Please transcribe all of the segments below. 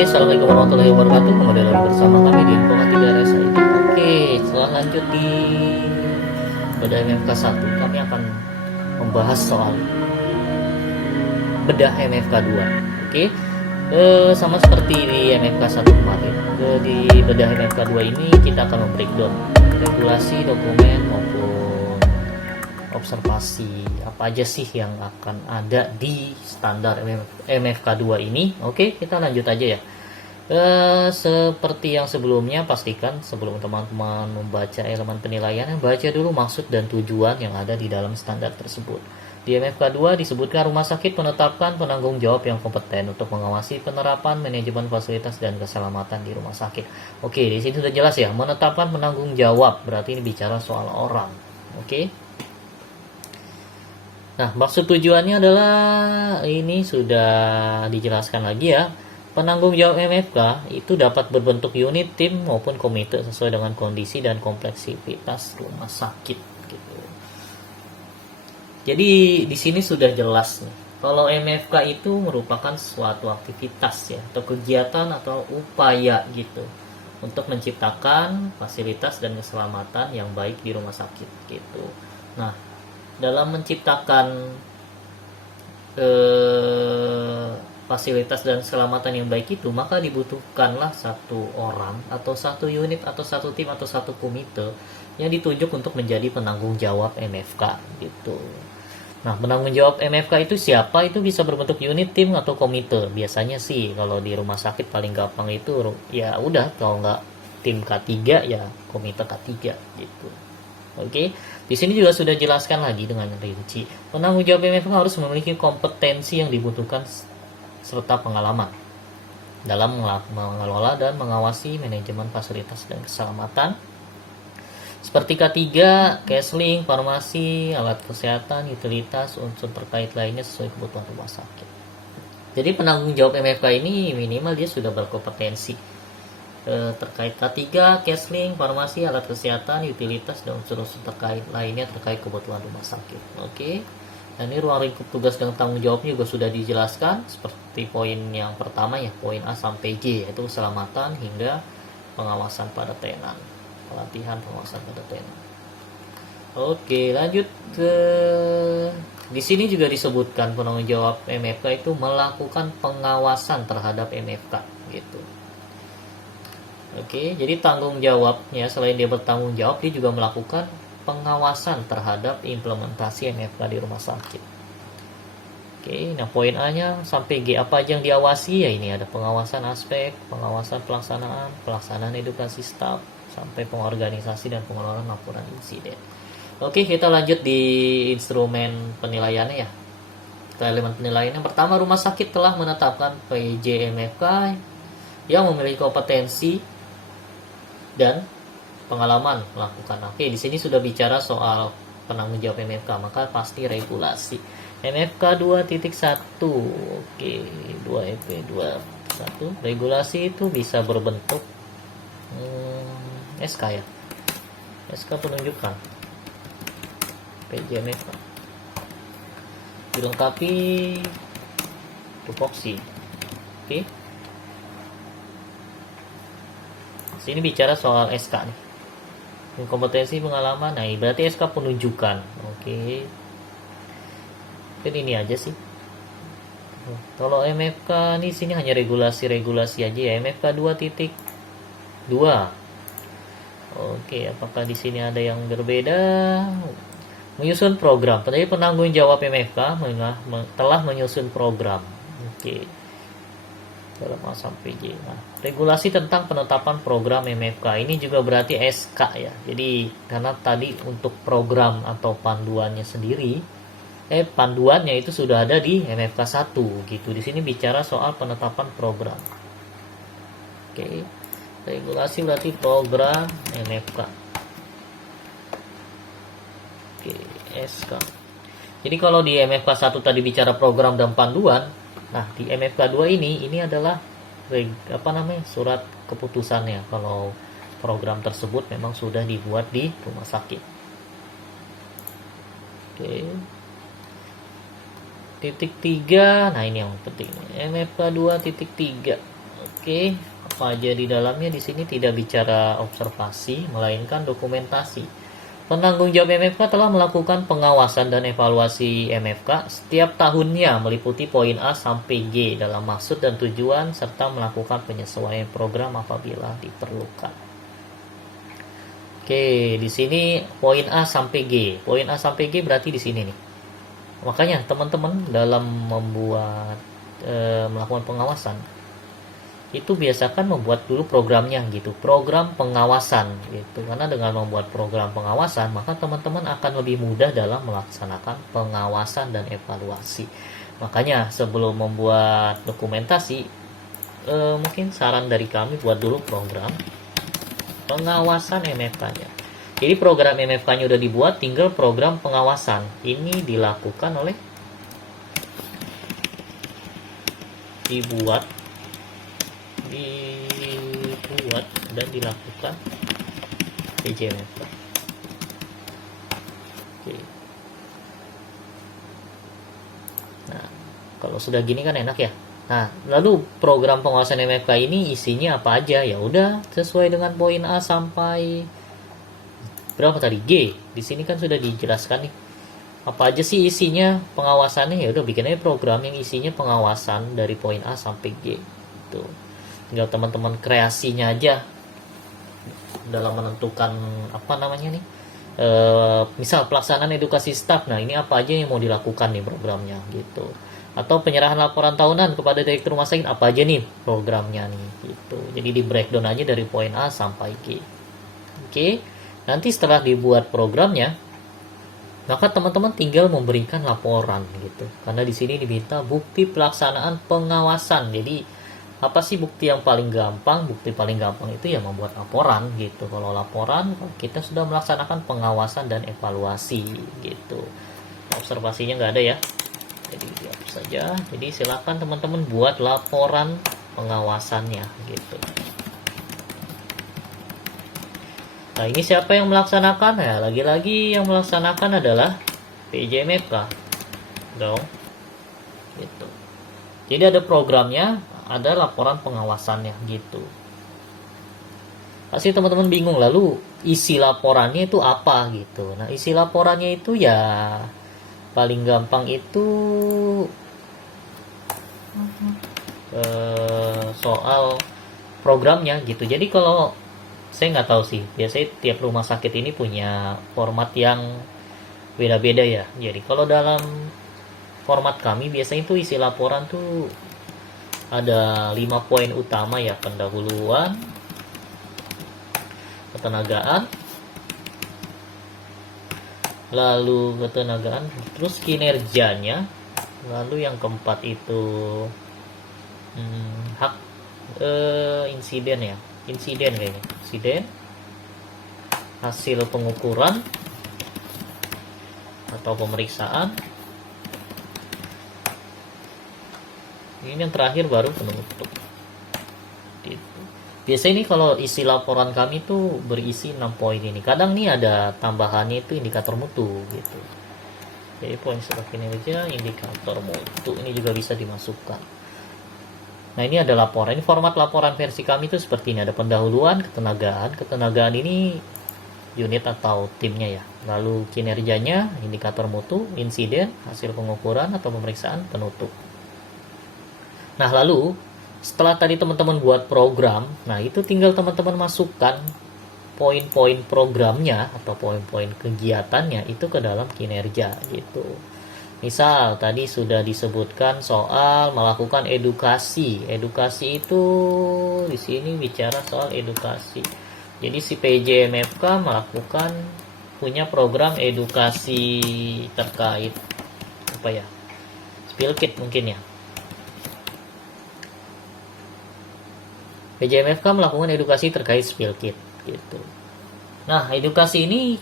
Oke, assalamualaikum warahmatullahi wabarakatuh. Kembali lagi bersama kami di Info 3 RSID. Oke, setelah lanjut di bedah MFK 1, kami akan membahas soal bedah MFK 2. Oke, sama seperti di MFK 1 kemarin, di bedah MFK 2 ini kita akan membreakdown regulasi, dokumen maupun observasi apa aja sih yang akan ada di standar MFK 2 ini. Oke, kita lanjut aja ya. Seperti yang sebelumnya, pastikan sebelum teman-teman membaca elemen penilaian, baca dulu maksud dan tujuan yang ada di dalam standar tersebut. Di MFK 2 disebutkan rumah sakit menetapkan penanggung jawab yang kompeten untuk mengawasi penerapan manajemen fasilitas dan keselamatan di rumah sakit. Oke, di sini sudah jelas ya, menetapkan penanggung jawab, berarti ini bicara soal orang. Oke. Nah, maksud tujuannya adalah ini sudah dijelaskan lagi ya. Penanggung jawab MFK itu dapat berbentuk unit, tim, maupun komite sesuai dengan kondisi dan kompleksitas rumah sakit. Gitu. Jadi di sini sudah jelas nih. Kalau MFK itu merupakan suatu aktivitas ya, atau kegiatan atau upaya gitu untuk menciptakan fasilitas dan keselamatan yang baik di rumah sakit gitu. Nah, dalam menciptakan fasilitas dan keselamatan yang baik itu, maka dibutuhkanlah satu orang atau satu unit atau satu tim atau satu komite yang ditunjuk untuk menjadi penanggung jawab MFK gitu. Nah, penanggung jawab MFK itu siapa? Itu bisa berbentuk unit, tim, atau komite. Biasanya sih kalau di rumah sakit paling gampang itu ya udah, kalau nggak tim K3 ya komite K3 gitu. Oke, di sini juga sudah jelaskan lagi dengan rinci. Penanggung jawab MFK harus memiliki kompetensi yang dibutuhkan serta pengalaman dalam mengelola dan mengawasi manajemen fasilitas dan keselamatan seperti K3, Kesling, farmasi, alat kesehatan, utilitas, unsur terkait lainnya sesuai kebutuhan rumah sakit. Jadi penanggung jawab MFK ini minimal dia sudah berkompetensi terkait K3, Kesling, farmasi, alat kesehatan, utilitas, dan unsur-unsur terkait lainnya terkait kebutuhan rumah sakit. Oke. Dan ini ruang lingkup tugas dan tanggung jawabnya juga sudah dijelaskan seperti poin yang pertama ya, poin A sampai J, yaitu keselamatan hingga pengawasan pada tenan, pelatihan pengawasan pada tenan. Oke, lanjut ke di sini juga disebutkan penanggung jawab MFK itu melakukan pengawasan terhadap MFK gitu. Oke, jadi tanggung jawabnya selain dia bertanggung jawab, dia juga melakukan pengawasan terhadap implementasi MFK di rumah sakit. Oke, nah poin A-nya sampai G apa aja yang diawasi ya, ini ada pengawasan aspek, pengawasan pelaksanaan edukasi staf, sampai pengorganisasi dan pengelolaan laporan insiden. Oke, kita lanjut di instrumen penilaiannya ya. Ke elemen penilaian yang pertama, rumah sakit telah menetapkan PJ MFK yang memiliki kompetensi dan pengalaman melakukan. Oke, di sini sudah bicara soal penanggung jawab MFK, maka pasti regulasi. MFK 2.1. Oke, 2EP21. Regulasi itu bisa berbentuk SK ya. SK penunjukan PJ MFK. Dilengkapi tupoksi. Oke. Sini bicara soal SK nih. Kompetensi, pengalaman, nah berarti SK penunjukan. Oke. Mungkin ini aja sih. Kalau MFK nih sini hanya regulasi aja ya. MFK 2.2. Oke, apakah di sini ada yang berbeda? Menyusun program. Tadi penanggung jawab MFK telah menyusun program. Oke. Dalam A sampai J. Nah, regulasi tentang penetapan program MFK ini juga berarti SK ya. Jadi karena tadi untuk program atau panduannya sendiri, panduannya itu sudah ada di MFK 1 gitu. Di sini bicara soal penetapan program. Oke. Regulasi berarti program MFK. Oke, SK. Jadi kalau di MFK 1 tadi bicara program dan panduan, nah di MFK 2 ini adalah surat keputusannya kalau program tersebut memang sudah dibuat di rumah sakit. Oke. Titik 3, nah ini yang penting. MFK 2.3. Oke, apa aja di dalamnya di sini tidak bicara observasi, melainkan dokumentasi. Penanggung jawab MFK telah melakukan pengawasan dan evaluasi MFK setiap tahunnya meliputi poin A sampai G dalam maksud dan tujuan serta melakukan penyesuaian program apabila diperlukan. Oke, di sini poin A sampai G. Poin A sampai G berarti di sini nih. Makanya teman-teman dalam melakukan pengawasan itu biasakan membuat dulu programnya gitu, program pengawasan gitu, karena dengan membuat program pengawasan maka teman-teman akan lebih mudah dalam melaksanakan pengawasan dan evaluasi. Makanya sebelum membuat dokumentasi, mungkin saran dari kami buat dulu program pengawasan MFK-nya. Jadi program MFK-nya udah dibuat, tinggal program pengawasan ini dilakukan oleh dibuat dan dilakukan PJMFK. Oke. Nah, kalau sudah gini kan enak ya. Nah, lalu program pengawasan MFK ini isinya apa aja? Ya udah sesuai dengan poin A sampai berapa tadi? G. Di sini kan sudah dijelaskan nih. Apa aja sih isinya pengawasannya? Ya udah bikin aja program yang isinya pengawasan dari poin A sampai G. Tuh. Tinggal teman-teman kreasinya aja dalam menentukan apa namanya nih, misal pelaksanaan edukasi staf. Nah, ini apa aja yang mau dilakukan nih programnya gitu, atau penyerahan laporan tahunan kepada direktur rumah sakit, apa aja nih programnya nih gitu. Jadi di breakdown aja dari poin A sampai G. Oke, nanti setelah dibuat programnya maka teman-teman tinggal memberikan laporan gitu, karena di sini diminta bukti pelaksanaan pengawasan. Jadi apa sih bukti yang paling gampang? Bukti paling gampang itu ya membuat laporan gitu. Kalau laporan kita sudah melaksanakan pengawasan dan evaluasi gitu. Observasinya nggak ada ya, jadi dihapus saja. Jadi silakan teman-teman buat laporan pengawasannya gitu. Nah, ini siapa yang melaksanakan? Ya, lagi-lagi yang melaksanakan adalah PJMFK dong gitu. Jadi ada programnya, ada laporan pengawasannya gitu. Pasti teman-teman bingung, lalu isi laporannya itu apa gitu. Nah, isi laporannya itu ya paling gampang itu soal programnya gitu. Jadi kalau saya nggak tahu sih, biasanya tiap rumah sakit ini punya format yang beda-beda ya. Jadi kalau dalam format kami biasanya itu isi laporan tuh ada 5 poin utama ya: pendahuluan, ketenagaan, lalu ketenagaan, terus kinerjanya, lalu yang keempat itu hak insiden ya, insiden kayaknya, insiden, hasil pengukuran atau pemeriksaan. Ini yang terakhir baru penutup gitu. Biasanya ini kalau isi laporan kami tuh berisi 6 poin ini. Kadang nih ada tambahannya itu indikator mutu gitu. Jadi poin setelah kinerja, indikator mutu ini juga bisa dimasukkan. Nah, ini ada laporan. Ini format laporan versi kami itu seperti ini. Ada pendahuluan, ketenagaan. Ketenagaan ini unit atau timnya ya. Lalu kinerjanya, indikator mutu, insiden, hasil pengukuran atau pemeriksaan, penutup. Nah, lalu setelah tadi teman-teman buat program, nah itu tinggal teman-teman masukkan poin-poin programnya atau poin-poin kegiatannya itu ke dalam kinerja gitu. Misal tadi sudah disebutkan soal melakukan edukasi. Edukasi itu di sini bicara soal edukasi. Jadi si PJMFK melakukan punya program edukasi terkait apa ya? Spill kit mungkin ya. PJMFK melakukan edukasi terkait spill kit gitu. Nah, edukasi ini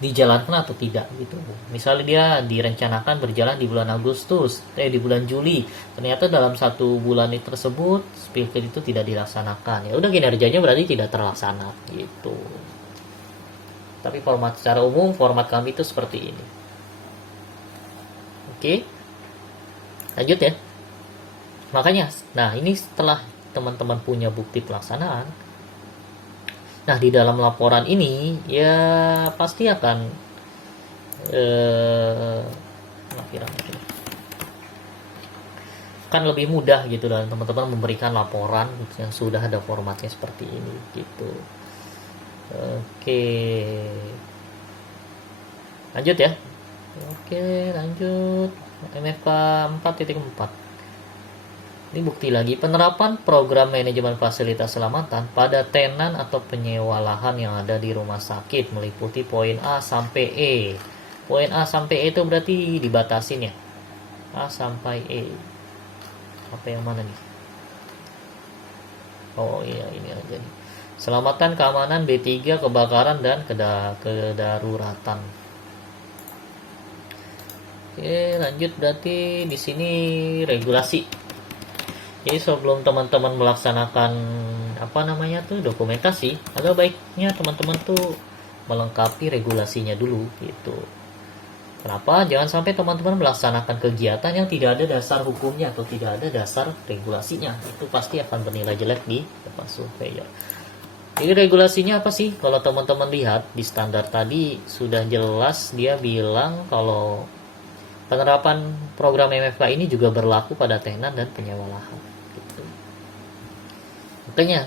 dijalankan atau tidak gitu. Misalnya dia direncanakan berjalan di bulan Agustus, di bulan Juli, ternyata dalam 1 bulan tersebut spill kit itu tidak dilaksanakan. Ya udah, kinerjanya berarti tidak terlaksana gitu. Tapi format secara umum, format kami itu seperti ini. Oke. Lanjut ya. Makanya, nah ini setelah teman-teman punya bukti pelaksanaan, nah di dalam laporan ini ya pasti akan kan lebih mudah gitu dan teman-teman memberikan laporan yang sudah ada formatnya seperti ini gitu. Oke, lanjut ya. Oke, lanjut MFK 4.4. Ini bukti lagi, penerapan program manajemen fasilitas keselamatan pada tenan atau penyewa lahan yang ada di rumah sakit meliputi poin A sampai E. Poin A sampai E itu berarti dibatasin ya. A sampai E. Apa yang mana nih? Oh iya, ini aja nih. Selamatan keamanan B3, kebakaran dan kedaruratan. Oke, lanjut berarti di sini regulasi. Jadi sebelum teman-teman melaksanakan dokumentasi, ada baiknya teman-teman tuh melengkapi regulasinya dulu gitu. Kenapa? Jangan sampai teman-teman melaksanakan kegiatan yang tidak ada dasar hukumnya atau tidak ada dasar regulasinya. Itu pasti akan bernilai jelek di depan surveyor. Jadi regulasinya apa sih? Kalau teman-teman lihat di standar tadi sudah jelas dia bilang kalau penerapan program MFK ini juga berlaku pada tenan dan penyewa lahan. Gitu. Makanya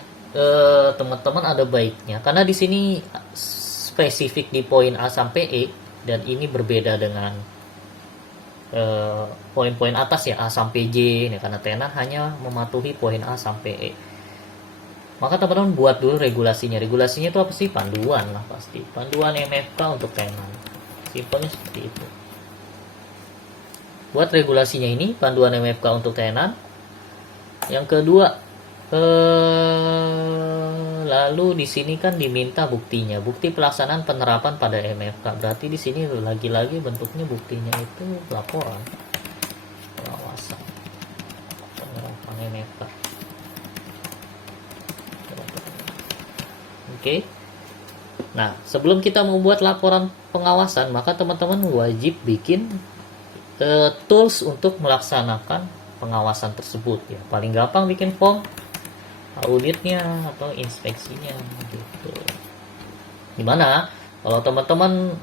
teman-teman ada baiknya karena di sini spesifik di poin A sampai E. Dan ini berbeda dengan poin-poin atas ya, A sampai J ini, karena tenan hanya mematuhi poin A sampai E. Maka teman-teman buat dulu regulasinya. Regulasinya itu apa sih? Panduan lah pasti. Panduan MFK untuk tenan. Simpelnya seperti itu. Buat regulasinya ini, panduan MFK untuk tenan. Yang kedua, lalu di sini kan diminta buktinya, bukti pelaksanaan penerapan pada MFK. Berarti di sini lagi-lagi bentuknya buktinya itu laporan pengawasan penerapan MFK. Oke. Nah, sebelum kita membuat laporan pengawasan, maka teman-teman wajib bikin tools untuk melaksanakan pengawasan tersebut ya. Paling gampang bikin form auditnya atau inspeksinya gitu. Gimana? Kalau teman-teman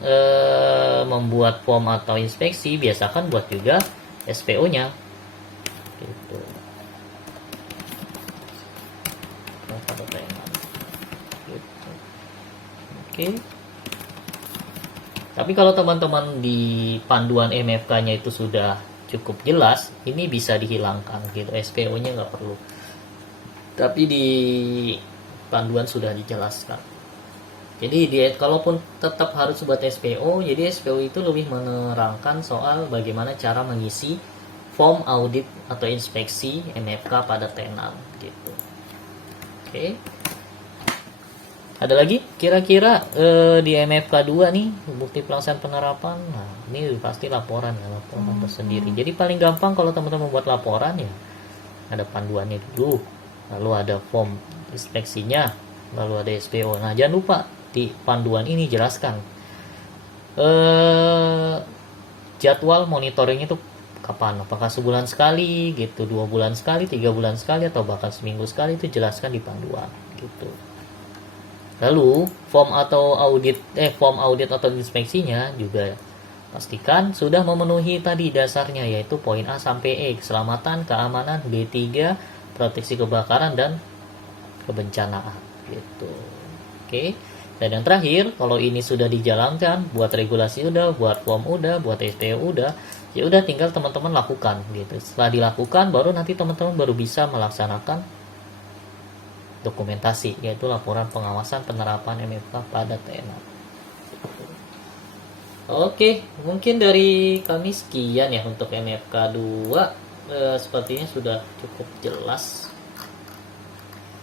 membuat form atau inspeksi, biasakan buat juga SPO-nya gitu. Gitu. Oke. Tapi kalau teman-teman di panduan MFK-nya itu sudah cukup jelas, ini bisa dihilangkan gitu. SPO-nya nggak perlu. Tapi di panduan sudah dijelaskan. Jadi kalaupun tetap harus buat SPO, jadi SPO itu lebih menerangkan soal bagaimana cara mengisi form audit atau inspeksi MFK pada tenan gitu. Oke. Ada lagi kira-kira di MFK 2 nih bukti pelaksanaan penerapan. Nah, ini pasti laporan ya, laporan tersendiri. Jadi paling gampang kalau teman-teman membuat laporan ya ada panduannya dulu. Lalu ada form inspeksinya, lalu ada SPO. Nah, jangan lupa di panduan ini jelaskan jadwal monitoring itu kapan, apakah sebulan sekali gitu, 2 bulan sekali, 3 bulan sekali, atau bahkan seminggu sekali, itu jelaskan di panduan gitu. Lalu form audit atau inspeksinya juga pastikan sudah memenuhi tadi dasarnya, yaitu poin A sampai E, keselamatan, keamanan, B3, proteksi kebakaran dan kebencanaan gitu. Oke. Dan yang terakhir, kalau ini sudah dijalankan, buat regulasi udah, buat form udah, buat SPO udah, ya udah tinggal teman-teman lakukan gitu. Setelah dilakukan, baru nanti teman-teman baru bisa melaksanakan dokumentasi, yaitu laporan pengawasan penerapan MFK pada tenan. Oke, mungkin dari kami sekian ya untuk MFK 2. Sepertinya sudah cukup jelas.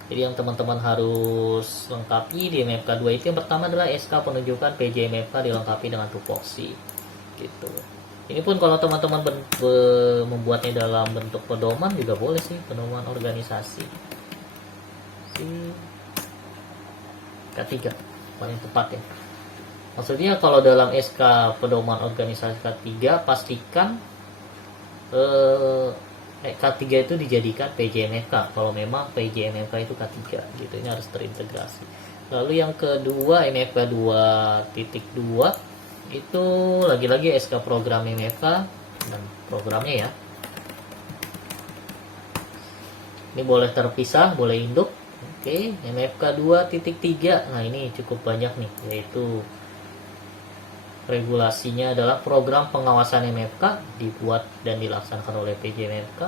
Jadi yang teman-teman harus lengkapi di MFK 2 itu yang pertama adalah SK penunjukan PJ MFK dilengkapi dengan tupoksi gitu. Ini pun kalau teman-teman membuatnya dalam bentuk pedoman juga boleh sih, pedoman organisasi. K3 paling tepat ya. Maksudnya kalau dalam SK pedoman organisasi K3 pastikan K3 itu dijadikan PJMFK kalau memang PJMFK itu K3 gitu, ini harus terintegrasi. Lalu yang kedua MFK 2.2 itu lagi-lagi SK program MFK dan programnya ya. Ini boleh terpisah, boleh induk. Oke, MFK 2.3. Nah, ini cukup banyak nih, yaitu regulasinya adalah program pengawasan MFK dibuat dan dilaksanakan oleh PJMFK.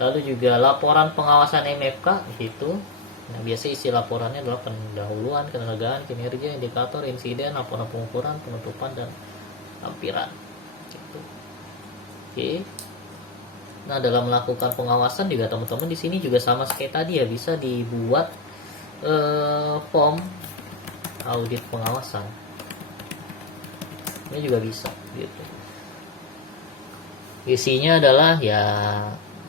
Lalu juga laporan pengawasan MFK gitu. Nah, biasa isi laporannya adalah pendahuluan, kenegaraan, kinerja, indikator, insiden, laporan pengukuran, penutupan, dan lampiran. Gitu. Oke. Nah, dalam melakukan pengawasan juga teman-teman di sini juga sama seperti tadi ya, bisa dibuat form audit pengawasan. Ini juga bisa gitu. Isinya adalah ya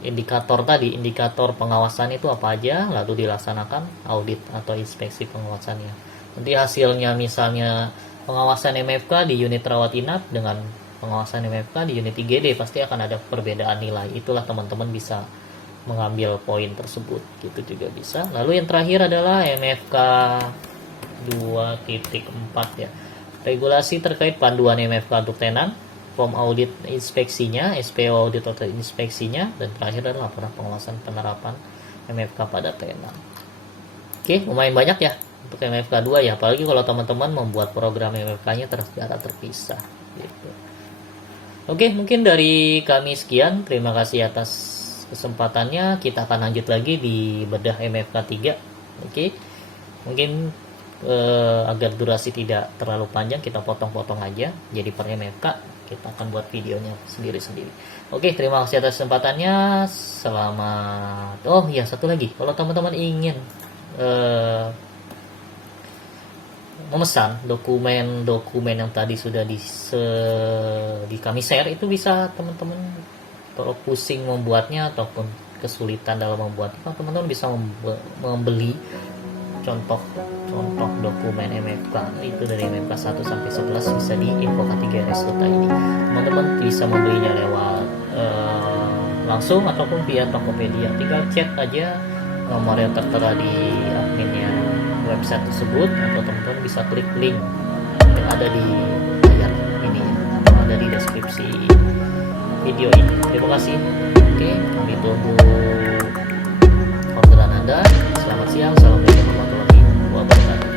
indikator tadi, indikator pengawasan itu apa aja, lalu dilaksanakan audit atau inspeksi pengawasannya. Nanti hasilnya misalnya pengawasan MFK di unit rawat inap dengan pengawasan MFK di unit IGD pasti akan ada perbedaan nilai. Itulah teman-teman bisa mengambil poin tersebut, gitu juga bisa. Lalu yang terakhir adalah MFK 2.4 ya. Regulasi terkait panduan MFK untuk tenan, form audit inspeksinya, SPO audit atau inspeksinya, dan terakhir adalah laporan pengawasan penerapan MFK pada tenan. Oke, lumayan banyak ya untuk MFK 2 ya, apalagi kalau teman-teman membuat program MFK-nya secara terpisah gitu. Oke, mungkin dari kami sekian. Terima kasih atas kesempatannya. Kita akan lanjut lagi di bedah MFK 3. Oke. Mungkin agar durasi tidak terlalu panjang, kita potong-potong aja jadi per MFK. Kita akan buat videonya sendiri-sendiri. Oke, terima kasih atas kesempatannya. Selamat. Oh ya, satu lagi. Kalau teman-teman ingin memesan dokumen yang tadi sudah di kami share, itu bisa teman-teman kalau pusing membuatnya ataupun kesulitan dalam membuatnya, teman-teman bisa membeli contoh dokumen MFK itu dari MFK 1 sampai 11 bisa di info3rs.id. Teman-teman bisa membelinya lewat langsung ataupun via Tokopedia. Tinggal chat aja nomor yang tertera di adminnya website tersebut, atau teman-teman bisa klik link yang ada di layar ini ya, atau ada di deskripsi video ini. Terima kasih. Oke, kami tunggu orderan Anda. Selamat siang. Assalamualaikum warahmatullahi wabarakatuh.